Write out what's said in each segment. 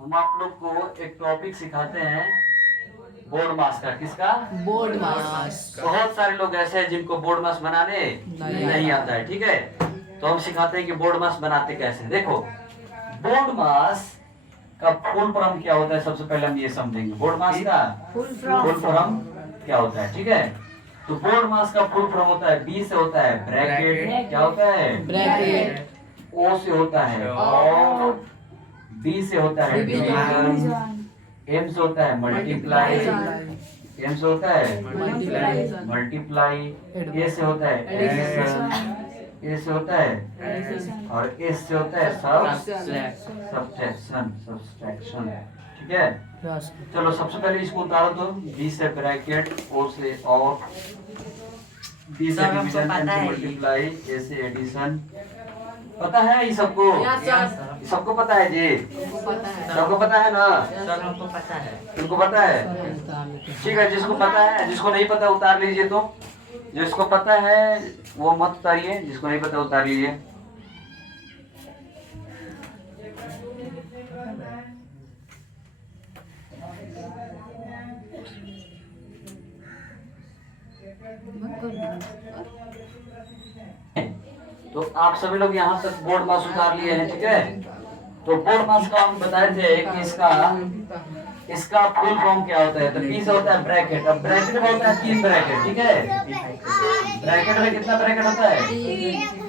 हम आप लोग को एक टॉपिक सिखाते हैं बोर्ड मास का। किसका? बोर्ड मास। बहुत सारे लोग ऐसे हैं जिनको बोर्ड मास बनाने नहीं आता है। ठीक है, तो हम सिखाते हैं कि बोर्ड मास बनाते कैसे। देखो, बोर्ड मास का फुल फॉर्म क्या होता है, सबसे पहले हम ये समझेंगे। बोर्ड मास का फुल फॉर्म क्या होता है। ठीक है, तो बोर्ड मास का फुल फॉर्म होता है, बी से होता है ब्रैकेट। क्या होता है? ब्रैकेट। ओ से होता है और, डी से होता है डिवीजन, एम से होता है मल्टीप्लाई, एम से होता है मल्टीप्लाई, ए से होता है एडिशन, ए से होता है और एस से होता है सब्ट्रैक्शन। ठीक है, चलो सबसे पहले इसको उतारो तो। बी से ब्रैकेट, ओ से और, डी से डिवीजन, एम से मल्टीप्लाई, ए से एडिशन। पता है ये सबको? सबको पता है जी? सबको पता है ना? सर हमको पता है। तुमको पता है? ठीक है, जिसको पता है, जिसको नहीं पता उतार लीजिए। तो जिसको पता है वो मत उतारिए, जिसको नहीं पता उतार लीजिए। तो आप सभी लोग यहाँ तक बोर्ड मास उतार लिए हैं। ठीक है, तो बोर्ड मास का हम बताए थे कि इसका फुल फॉर्म क्या होता है। तो पी से होता है ब्रैकेट। अब ब्रैकेट में होता है 3 ब्रैकेट। ठीक है, ब्रैकेट में कितना ब्रैकेट होता है?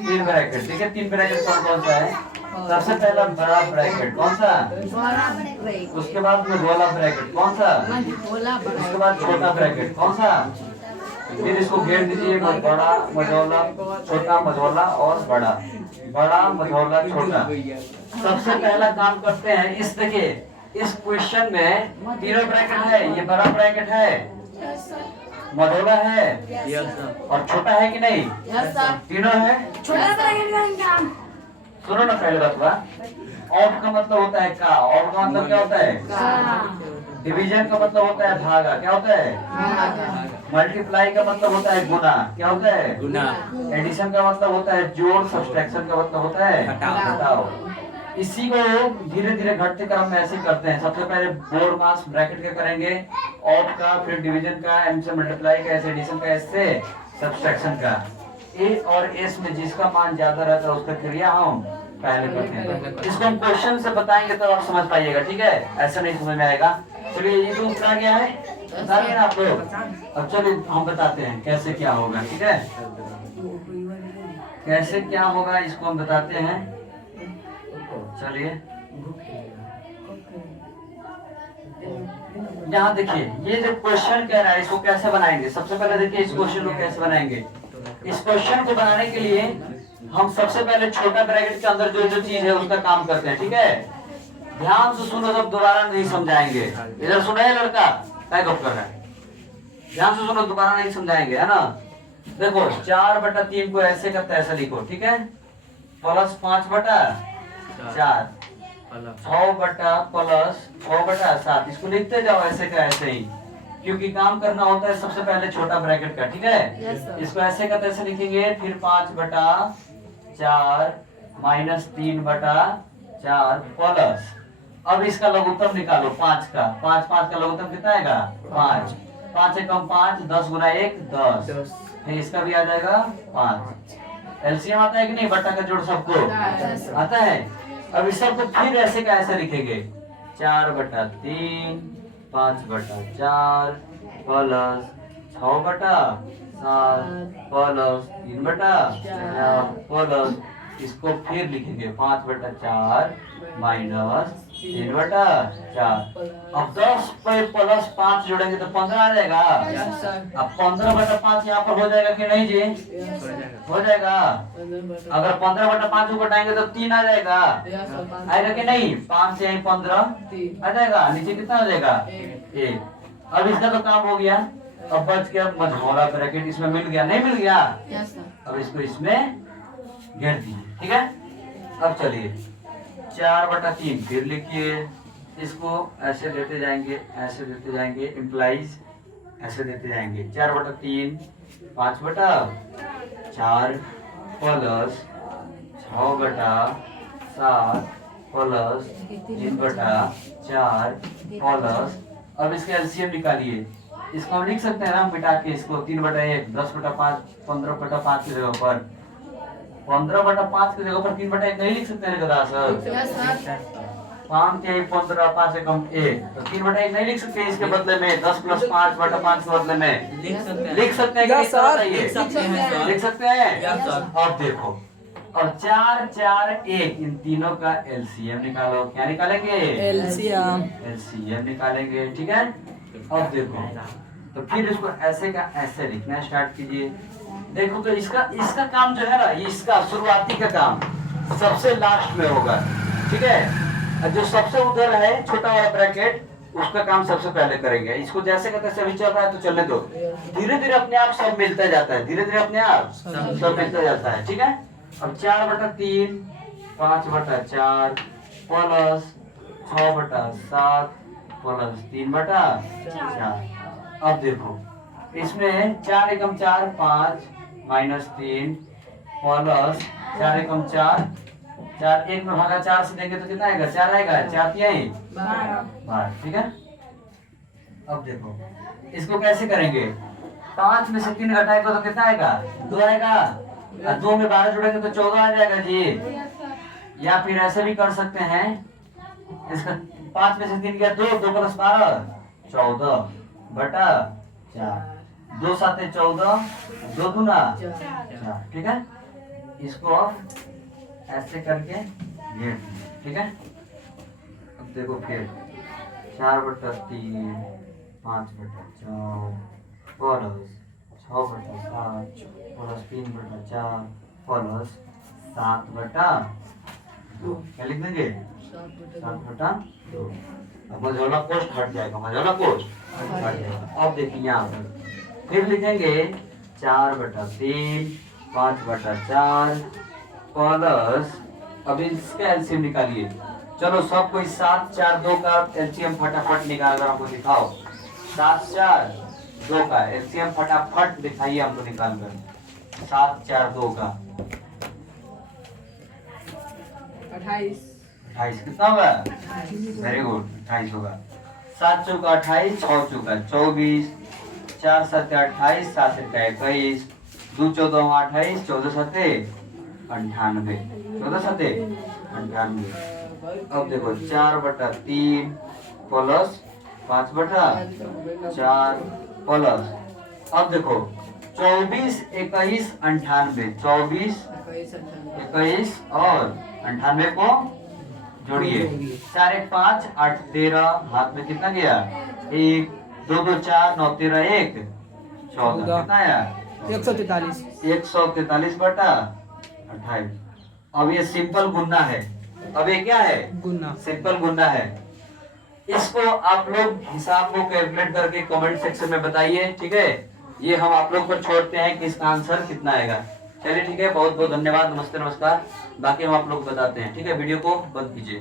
3 ब्रैकेट। ठीक है, 3 ब्रैकेट कौन कौन सा है? सबसे पहला बड़ा ब्रैकेट कौन सा? उसके बाद में गोला ब्रैकेट कौन सा? उसके बाद छोटा ब्रैकेट कौन सा? फिर इसको घेर दीजिएगा, बड़ा मझौला, छोटा मझौला और बड़ा, बड़ा मझौला छोटा। सबसे पहला काम करते हैं, इस देखिए, इस क्वेश्चन में तीनों ब्रैकेट है। ये बड़ा ब्रैकेट है, मझौला है और छोटा है कि नहीं? तीनों है। सुनो ना पहले बतवा। ऑफ का मतलब होता है का। ऑफ का मतलब क्या होता है? डिवीजन का मतलब होता है भागा। क्या होता है? मल्टीप्लाई का मतलब होता है गुना। क्या होता है? गुना। एडिशन का मतलब होता है जोड़। सब्सट्रैक्शन का मतलब होता है घटाओ। इसी को धीरे धीरे घटते क्रम में ऐसे करते हैं। सबसे पहले बोर्ड मास ब्रैकेट का करेंगे, ऑफ का, फिर डिवीजन का, एम से मल्टीप्लाई का, एस एडिशन का, एस से सब्सट्रैक्शन का। ए और एस में जिसका मान ज्यादा रहता है उसका क्रिया हम पहले करते हैं। इसको हम क्वेश्चन से बताएंगे तो आप समझ पाइएगा। ठीक है, ऐसा नहीं समझ में आएगा। चलिए, ये तो उतरा गया है, बता दिए ना आप लोग। अब चलिए हम बताते हैं कैसे क्या होगा। ठीक है, कैसे क्या होगा इसको हम बताते हैं। चलिए, यहाँ देखिए, ये जो क्वेश्चन कह रहा है इसको कैसे बनाएंगे। सबसे पहले देखिए इस क्वेश्चन को कैसे बनाएंगे। इस क्वेश्चन को बनाने के लिए हम सबसे पहले छोटा ब्रैकेट के अंदर जो जो चीज है उसका काम करते हैं। ठीक है, ध्यान से सुनो, सब दोबारा नहीं समझाएंगे। इधर सुना है लड़का क्या गप कर रहा है? ध्यान से सुनो, दोबारा नहीं समझाएंगे, है ना। देखो, 4/3 को ऐसे का तैसे लिखो। ठीक है, प्लस 5/4, 6 बटा प्लस 6/7। इसको लिखते जाओ ऐसे का ऐसे ही, क्योंकि काम करना होता है सबसे पहले छोटा ब्रैकेट का। ठीक है, इसको ऐसे का तैसे लिखेंगे। फिर 5/4 माइनस 3/4 प्लस, अब इसका लघुत्तम निकालो 5 का। 5 का लघुत्तम कितना आएगा? 5। 5 से कम 5, 10 गुना 1 10। फिर इसका भी आ जाएगा 5। एलसीएम आता है कि नहीं? बट्टा का जोड़ सबको आता है। अब इस सबको फिर ऐसे का ऐसे लिखेंगे, 4/3 5/4 प्लस 6/7 प्लस 3/4 प्लस, इसको फिर लिखेंगे 5/4 माइनस 3/4। अब 10 पे प्लस 5 जोड़ेंगे तो 15 आ जाएगा। अब 15/5 यहाँ पर हो जाएगा कि नहीं जी? हो जाएगा। अगर 15/5 को घटाएंगे तो 3 आ जाएगा। आएगा कि नहीं? 5 से 15 आ जाएगा। नीचे कितना आ जाएगा? 1। अब इसका तो काम हो गया। अब बच गया मझौला ब्रैकेट। इसमें मिल गया, नहीं मिल गया? अब इसको इसमें घेर दीजिए। ठीक है, अब चलिए 4/3 फिर लिखिए। इसको ऐसे देते जाएंगे, ऐसे देते जाएंगे, इम्प्लाइज ऐसे देते जाएंगे। 4/3 5/4 प्लस 6/7 प्लस 3/4 प्लस, अब इसका एलसीएम निकालिए। इसको हम लिख सकते हैं ना मिटा के, इसको 3/1 10/5 15/5 की जगह पर 15/5 की जगह पर 3/1 नहीं लिख सकते हैं गदा सर? 5 के 15 5 से कम 1 तो 3/1 नहीं लिख सकते इसके बदले में 10 + 5/5 के बदले में लिख सकते हैं। लिख सकते हैं कि नहीं सर बताइए? लिख सकते हैं सर। लिख सकते हैं। Yes sir. अब देखो, और 4 4 1 इन तीनों का एलसीएम निकालो। क्या निकालेंगे? एलसीएम निकालेंगे, ठीक है। अब देखो, तो फिर इसको ऐसे का ऐसे लिखना स्टार्ट कीजिए। देखो तो इसका काम जो है ना, ये इसका शुरुआती का काम सबसे लास्ट में होगा, ठीक है। जो सबसे उधर है छोटा वाला ब्रैकेट, उसका काम सबसे पहले करेंगे। इसको जैसे का तैसे अभी चल रहा है तो चलने दो, धीरे धीरे अपने आप सब मिलता जाता है, धीरे धीरे अपने आप सब मिलता जाता है, ठीक है। अब 4/3 5/4 प्लस 6/7 प्लस 3/4। अब देखो, इसमें 4 एकम 4 5 माइनस 3 प्लस 4 एकम 4 4 1 में भागा 4 से देंगे तो कितना आएगा? 4 आएगा। 4 तिहाई 12, ठीक है। अब देखो, इसको कैसे करेंगे? 5 में से 3 घटाएगा तो कितना आएगा? 2 आएगा। और 2 में 12 जोड़ेंगे तो 14 आ जाएगा जी। या फिर ऐसे भी कर सकते हैं, इसका 5 में से 3 गया 2 2 + 12 14/4 2 7 14 2 दूना 4, ठीक है। इसको ऐसे करके घेर, ठीक है। अब देखो फिर 4/3 5/4 प्लस 6/7 प्लस 3/4 प्लस 7/2। क्या लिख देंगे? 7/2। अब मझौला कोष्ठ हट जाएगा, मझौला कोष्ठ हट जाएगा। अब देखिए यहाँ पर फिर लिखेंगे 4/3 5/4 प्लस, अब इसका एलसीएम निकालिए। चलो सब कोई 7 4 2 का एलसीएम फटाफट निकाल कर हमको दिखाओ। 7 4 2 का एलसीएम फटाफट दिखाइए हमको निकाल कर। 7 4 2 का 28 कितना होगा? वेरी गुड, 28 होगा। 7 चौका 28 6 चौका 24 4 7 28 7 21 2 14 28 14 7 98 14 7 98। अब देखो 4/3 प्लस 5/4 प्लस, अब देखो 24 21 98 24 21 और 98 को जोड़िए। 4 1 5 8 13 हाथ में कितना गया? 1 2 2 4 9 13 1 14 कितना आया? 143/28। अब ये सिंपल गुना है। अब ये क्या है? गुना, सिंपल गुना है। इसको आप लोग हिसाब को कैलकुलेट करके कमेंट सेक्शन में बताइए, ठीक है। ये हम आप लोग पर छोड़ते हैं कि इसका आंसर कितना आएगा। चलिए ठीक है, बहुत बहुत धन्यवाद, नमस्ते नमस्कार। बाकी हम आप लोग बताते हैं, ठीक है। वीडियो को बंद कीजिए।